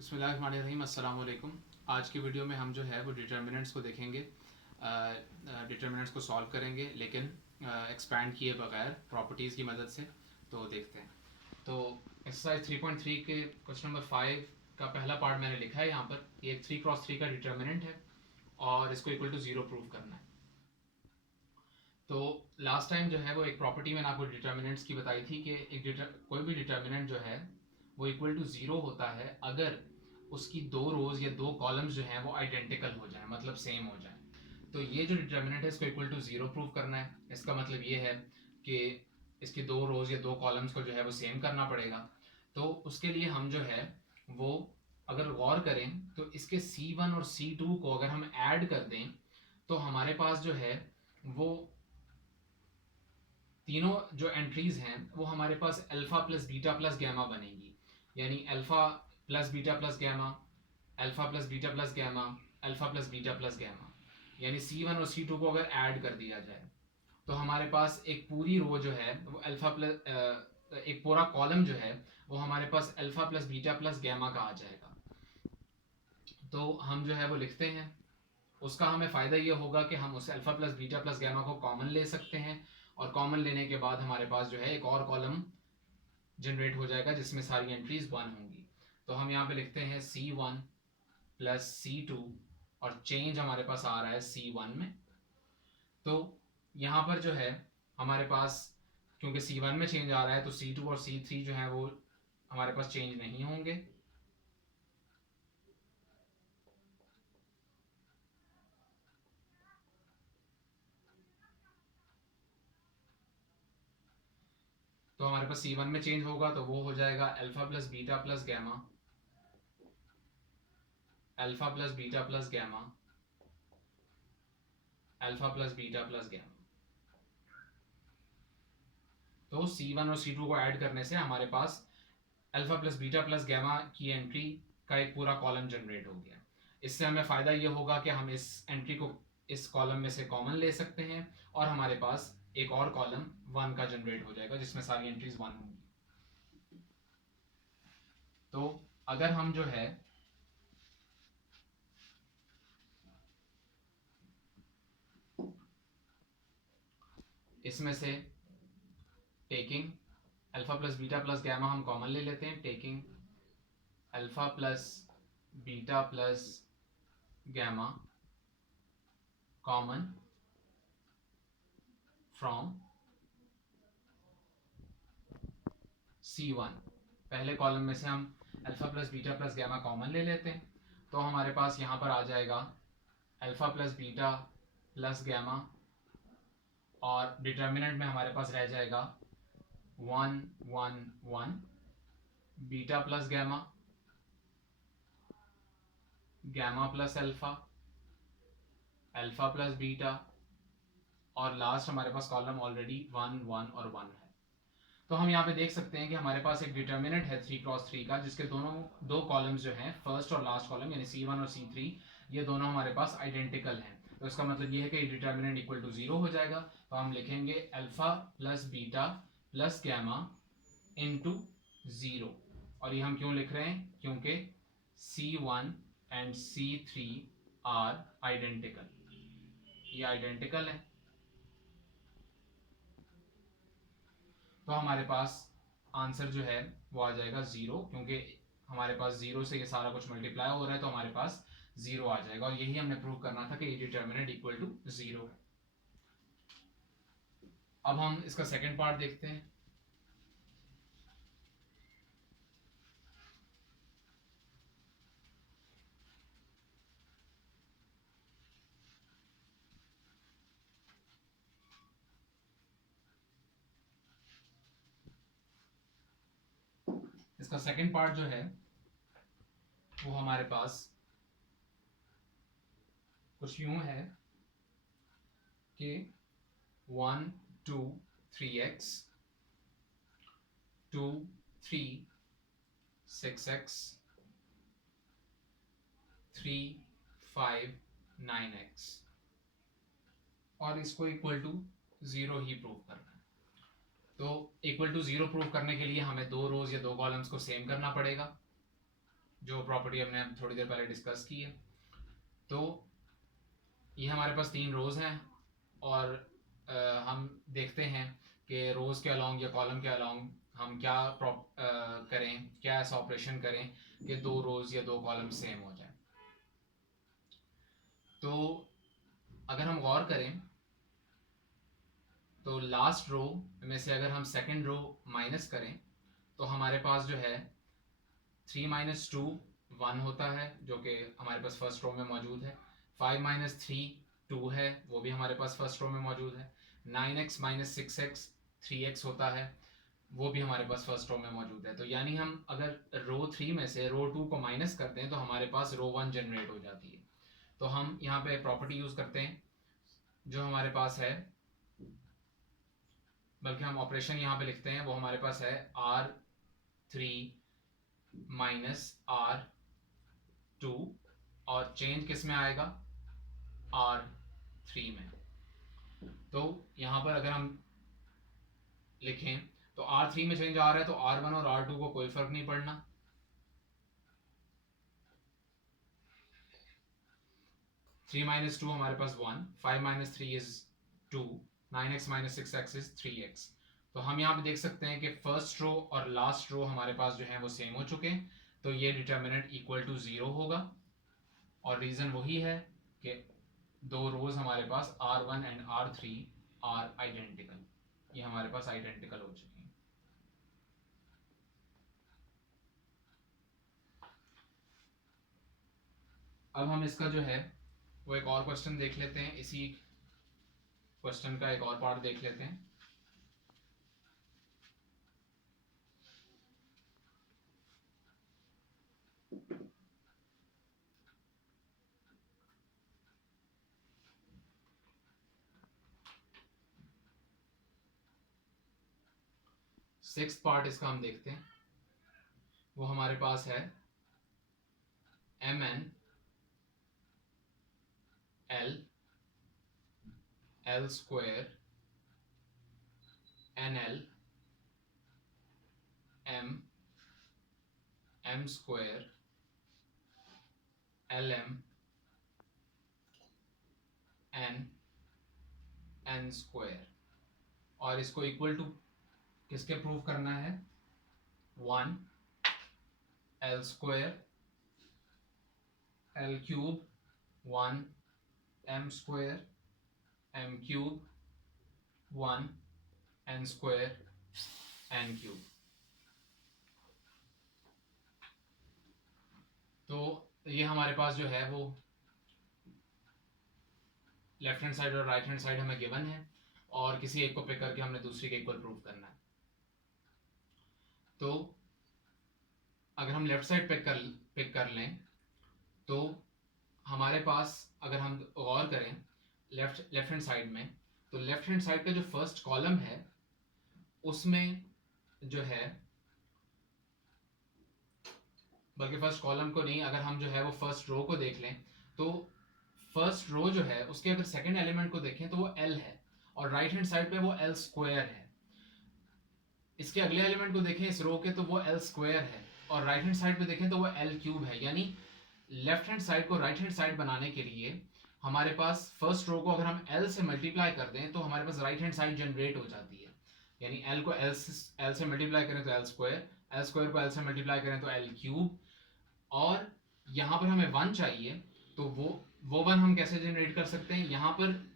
बिस्मिल्लाहिर्रहमानिर्रहीम, अस्सलाम वालेकुम। आज की वीडियो में हम जो है वो डिटर्मिनेंट्स को देखेंगे। डिटर्मिनेंट्स को सॉल्व करेंगे, लेकिन एक्सपैंड किए बगैर प्रॉपर्टीज़ की मदद से। तो देखते हैं। तो एक्सरसाइज 3.3 के क्वेश्चन नंबर 5 का पहला पार्ट मैंने लिखा है यहाँ पर। ये एक 3x3 का डिटर्मिनेंट है और इसको इक्वल टू 0 प्रूव करना है। तो लास्ट टाइम जो है वो एक प्रॉपर्टी मैंने आपको डिटर्मिनेंट्स की बताई थी कि कोई भी डिटर्मिनेंट जो है वो इक्वल टू 0 होता है अगर उसकी दो रोज या दो कॉलम्स जो हैं वो आइडेंटिकल हो जाए, मतलब सेम हो जाए। तो ये जो डिटर्मिनेंट है इसको इक्वल टू 0 प्रूव करना है। इसका मतलब ये है कि इसकी दो रोज या दो कॉलम्स को जो है वो सेम करना पड़ेगा। तो उसके लिए हम जो है वो अगर गौर करें तो इसके C1 और C2 को अगर हम ऐड कर दें तो हमारे पास जो है वो तीनों जो एंट्रीज हैं वो हमारे पास alpha plus beta plus gamma बनेगी। यानी alpha plus beta plus gamma, alpha plus beta plus gamma, alpha plus beta plus gamma. यानी C1 और C2 को अगर ऐड कर दिया जाए तो हमारे पास एक पूरी रो जो है वो अल्फा प्लस एक पूरा कॉलम जो है वो हमारे पास alpha plus beta plus gamma का आ जाएगा। तो हम जो है वो लिखते हैं, उसका हमें फ़ायदा ये होगा कि हम उस alpha plus beta plus gamma को कॉमन ले सकते हैं और कॉमन लेने के बाद हमारे पास जो है एक और कॉलम जनरेट हो जाएगा जिसमें सारी एंट्रीज 1 होंगी। तो हम यहाँ पे लिखते हैं C1 प्लस C2 और चेंज हमारे पास आ रहा है C1 में। तो यहाँ पर जो है हमारे पास क्योंकि C1 में चेंज आ रहा है तो C2 और C3 जो है वो हमारे पास चेंज नहीं होंगे। तो हमारे पास C1 में चेंज होगा तो वो हो जाएगा alpha plus beta plus gamma, alpha plus beta plus gamma, alpha plus beta plus gamma. तो C1 और C2 को ऐड करने से हमारे पास alpha plus beta plus gamma की एंट्री का एक पूरा कॉलम जनरेट हो गया। इससे हमें फ़ायदा ये होगा कि हम इस एंट्री को इस कॉलम में से कॉमन ले सकते हैं और हमारे पास एक और कॉलम 1 का जनरेट हो जाएगा जिसमें सारी एंट्रीज 1 होंगी। तो अगर हम जो है इसमें से taking alpha plus beta plus gamma हम कॉमन ले लेते हैं। Taking alpha plus beta plus gamma common from C1, पहले कॉलम में से हम alpha plus beta plus gamma common ले लेते हैं। तो हमारे पास यहाँ पर आ जाएगा alpha plus beta plus gamma और डिटर्मिनेंट में हमारे पास रह जाएगा 1 1 1 beta plus gamma, gamma plus alpha, alpha plus beta और लास्ट हमारे पास कॉलम ऑलरेडी 1 1 और 1 है। तो हम यहाँ पे देख सकते हैं कि हमारे पास एक डिटर्मिनेंट है 3x3 का जिसके दोनों दो कॉलम्स जो हैं फर्स्ट और लास्ट कॉलम यानी C1 और C3 ये दोनों हमारे पास आइडेंटिकल हैं। तो इसका मतलब ये है कि डिटर्मिनेंट इक्वल टू 0 हो जाएगा। तो हम लिखेंगे alpha plus beta plus gamma into 0। और ये हम क्यों लिख रहे हैं? क्योंकि C1 and C3 are identical, ये आइडेंटिकल है। तो हमारे पास आंसर जो है वो आ जाएगा 0, क्योंकि हमारे पास 0 से ये सारा कुछ मल्टीप्लाई हो रहा है तो हमारे पास 0 आ जाएगा। और यही हमने प्रूव करना था कि ये डिटर्मिनेंट इक्वल टू 0 है। अब हम इसका सेकंड पार्ट देखते हैं। इसका सेकंड पार्ट जो है वो हमारे पास कुछ यूं है कि 1 2 3x 2 3 6x 3 5 9x और इसको इक्वल टू 0 ही प्रूव करना है। तो इक्वल टू 0 प्रूव करने के लिए हमें दो रोज या दो कॉलम्स को सेम करना पड़ेगा। जो प्रॉपर्टी हमने थोड़ी देर पहले डिस्कस की है। तो ये हमारे पास 3 रोज़ हैं और हम देखते हैं कि रोज़ के अलॉन्ग या कॉलम के अलॉन्ग हम क्या करें, क्या ऐसा ऑपरेशन करें कि 2 रोज़ या 2 कॉलम सेम हो जाए। तो अगर हम गौर करें तो लास्ट रो में से अगर हम सेकंड रो माइनस करें तो हमारे पास जो है 3 माइनस 2 1 होता है, जो कि हमारे पास फर्स्ट रो में मौजूद है। 5 माइनस 3 2 है, वो भी हमारे पास फर्स्ट रो में मौजूद है। 9x माइनस 6x 3x होता है, वो भी हमारे पास फर्स्ट रो में मौजूद है। तो यानी हम अगर रो 3 में से रो 2 को माइनस करते हैं तो हमारे पास रो 1 जनरेट हो जाती है। तो हम यहाँ पे प्रॉपर्टी यूज़ करते हैं जो हमारे पास है, बल्कि हम ऑपरेशन यहाँ पे लिखते हैं, वो हमारे पास है R3 माइनस R2 और चेंज किस में आएगा, R3 में। तो यहाँ पर अगर हम लिखें तो R3 में चेंज आ रहा है तो R1 और R2 को कोई फर्क नहीं पड़ना। 3 माइनस 2 हमारे पास 1, 5 minus 3 is 2, 9x minus 6x is 3x। तो हम यहाँ पे देख सकते हैं कि फर्स्ट रो और लास्ट रो हमारे पास जो है वो सेम हो चुके हैं, तो ये डिटर्मिनेंट इक्वल टू 0 होगा। और रीज़न वही है कि 2 रोज हमारे पास R1 and R3 are identical, ये हमारे पास आइडेंटिकल हो चुके हैं। अब हम इसका जो है वो एक और क्वेश्चन देख लेते हैं, इसी क्वेश्चन का एक और पार्ट देख लेते हैं। सिक्स पार्ट इसका हम देखते हैं, वो हमारे पास है mn l square nl m square lm n square, और इसको इक्वल टू किसके प्रूव करना है, 1 l square l cube 1 m square m cube 1 n square n cube. तो ये हमारे पास जो है वो लेफ्ट हैंड साइड और राइट हैंड साइड हमें गिवन है, और किसी एक को पिक करके हमने दूसरी के इक्वल प्रूव करना है। तो अगर हम लेफ्ट साइड पिक कर लें तो हमारे पास, अगर हम गौर करें लेफ्ट हैंड साइड में, तो लेफ्ट हैंड साइड का जो फर्स्ट कॉलम है उसमें जो है, बल्कि फर्स्ट कॉलम को नहीं, अगर हम जो है वो फर्स्ट रो को देख लें तो फर्स्ट रो जो है उसके अगर सेकंड एलिमेंट को देखें तो वो l है, और राइट हैंड साइड पे वो l स्क्वायर है। इसके अगले एलिमेंट को देखें इस रो के तो वो l स्क्वायर है, और राइट हैंड साइड पे देखें तो वो l क्यूब है। यानी लेफ्ट हैंड साइड को राइट हैंड साइड बनाने के लिए हमारे पास फर्स्ट रो को अगर हम l से मल्टीप्लाई कर दें तो हमारे पास राइट हैंड साइड जनरेट हो जाती है। यानी l को l से मल्टीप्लाई करें तो l स्क्वायर को l से मल्टीप्लाई करें तो l क्यूब, और यहाँ पर हमें 1 चाहिए तो वो 1 हम कैसे जनरेट कर सकते हैं, यहाँ पर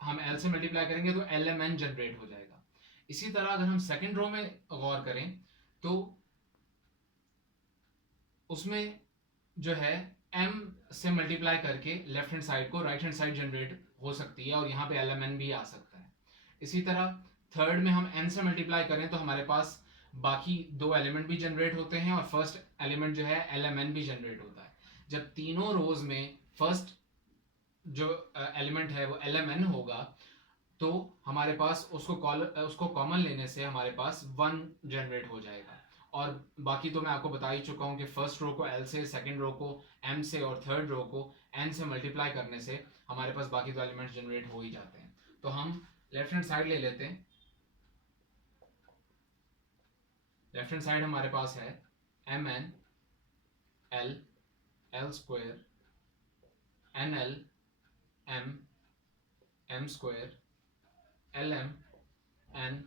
हम l से मल्टीप्लाई करेंगे तो lmn जनरेट हो जाएगा। इसी तरह अगर हम सेकंड रो में गौर करें तो उसमें जो है m से मल्टीप्लाई करके लेफ्ट हैंड साइड को राइट हैंड साइड जनरेट हो सकती है, और यहाँ पे lmn भी आ सकता है। इसी तरह थर्ड में हम n से मल्टीप्लाई करें तो हमारे पास बाकी 2 एलिमेंट भी जनरेट होते हैं, और फर्स्ट एलिमेंट जो है lmn भी जनरेट होता है। जब तीनों रोज में फर्स्ट जो एलिमेंट है वो lmn होगा तो हमारे पास उसको कॉमन लेने से हमारे पास 1 जनरेट हो जाएगा। और बाकी तो मैं आपको बता ही चुका हूँ कि फर्स्ट रो को l से, सेकंड रो को m से, और थर्ड रो को n से मल्टीप्लाई करने से हमारे पास बाकी 2 एलिमेंट्स जनरेट हो ही जाते हैं। तो हम लेफ्ट हैंड साइड ले लेते हैं। लेफ्ट हैंड साइड हमारे पास है mn L, L square, NL, M, M square, LM, N,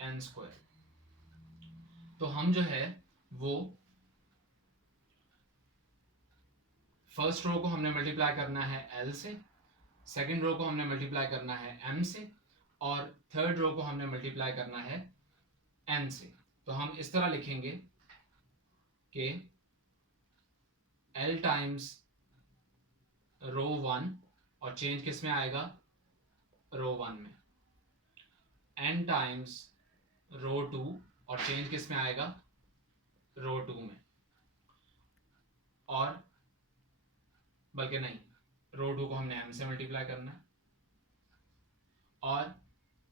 N square। तो हम जो है वो फर्स्ट रो को हमने मल्टीप्लाई करना है L से, सेकंड रो को हमने मल्टीप्लाई करना है M से, और थर्ड रो को हमने मल्टीप्लाई करना है N से। तो हम इस तरह लिखेंगे कि L टाइम्स रो 1, और चेंज किस में आएगा, रो 1 में, N टाइम्स रो 2, और चेंज किस में आएगा, रो 2 में, और बल्कि नहीं, रो 2 को हमने M से मल्टीप्लाई करना है, और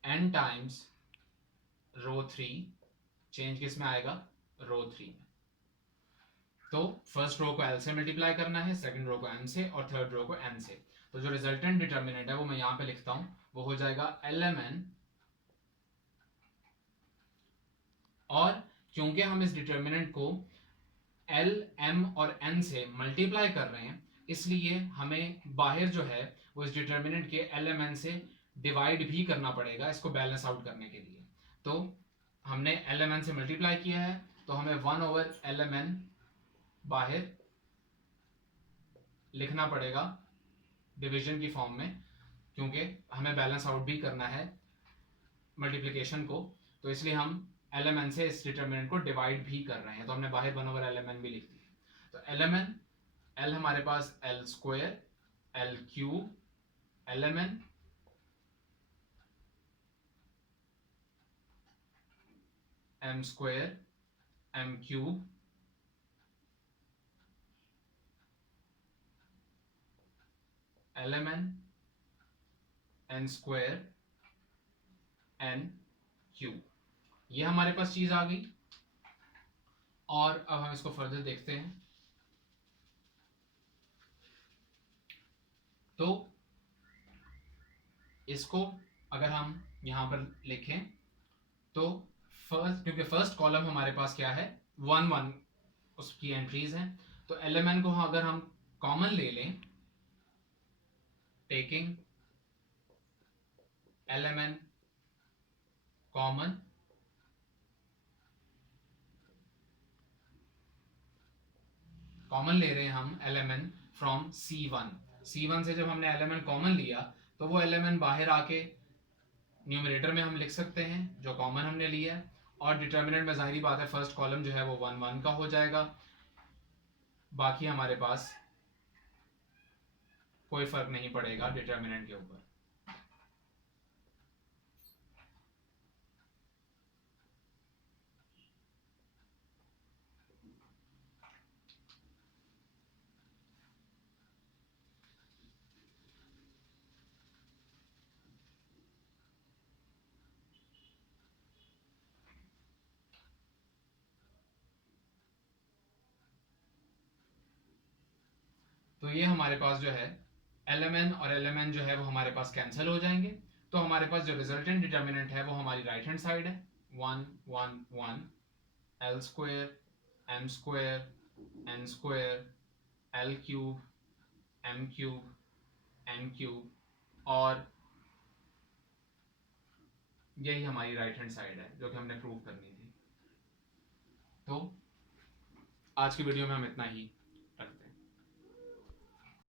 N टाइम्स रो 3, चेंज किस में आएगा, रो 3 में। तो फर्स्ट रो को L से मल्टीप्लाई करना है, सेकंड रो को M से, और थर्ड रो को N से। तो जो रिजल्टेंट डिटर्मिनेंट है वो मैं यहां पे लिखता हूं, वो हो जाएगा LMN, और क्योंकि हम इस डिटर्मिनेंट को L, M और N से मल्टीप्लाई कर रहे हैं, इसलिए हमें बाहर जो है वो इस डिटर्मिनेंट के LMN से डिवाइड भी करना पड़ेगा इसको बैलेंस आउट करने के लिए। तो हमने LMN से मल्टीप्लाई किया है, तो हमें 1/LMN बाहर लिखना पड़ेगा डिवीजन की फॉर्म में, क्योंकि हमें बैलेंस आउट भी करना है मल्टीप्लिकेशन को, तो इसलिए हम LMN से इस डिटर्मिनेंट को डिवाइड भी कर रहे हैं, तो हमने बाहर 1/LMN भी लिख दिया। तो LMN, L हमारे पास L square, L cube, LMN, M square, M cube, LMN, N square, N cube. ये हमारे पास चीज आ गई, और अब हम इसको फर्दर देखते हैं। तो इसको अगर हम यहां पर लिखें तो फर्स्ट, क्योंकि फर्स्ट कॉलम हमारे पास क्या है, 1 1 उसकी एंट्रीज हैं, तो LMN को अगर हम कॉमन ले लें, टेकिंग LMN कॉमन, कॉमन ले रहे हैं हम LMN फ्रॉम C1 से जब हमने LMN कॉमन लिया तो वो LMN बाहर आके न्यूमरेटर में हम लिख सकते हैं जो कॉमन हमने लिया है, और डिटर्मिनेंट में जाहिर बात है फर्स्ट कॉलम जो है वो 1 1 का हो जाएगा, बाकी हमारे पास कोई फर्क नहीं पड़ेगा डिटर्मिनेंट के ऊपर। तो ये हमारे पास जो है LMN और LMN जो है वो हमारे पास कैंसिल हो जाएंगे, तो हमारे पास जो रिजल्टेंट डिटर्मिनेंट है वो हमारी राइट हैंड साइड है, 1 1 1, L square, M square, N square, L cube, M cube, N cube, और यही हमारी राइट हैंड साइड है जो कि हमने प्रूव करनी थी। तो आज की वीडियो में हम इतना ही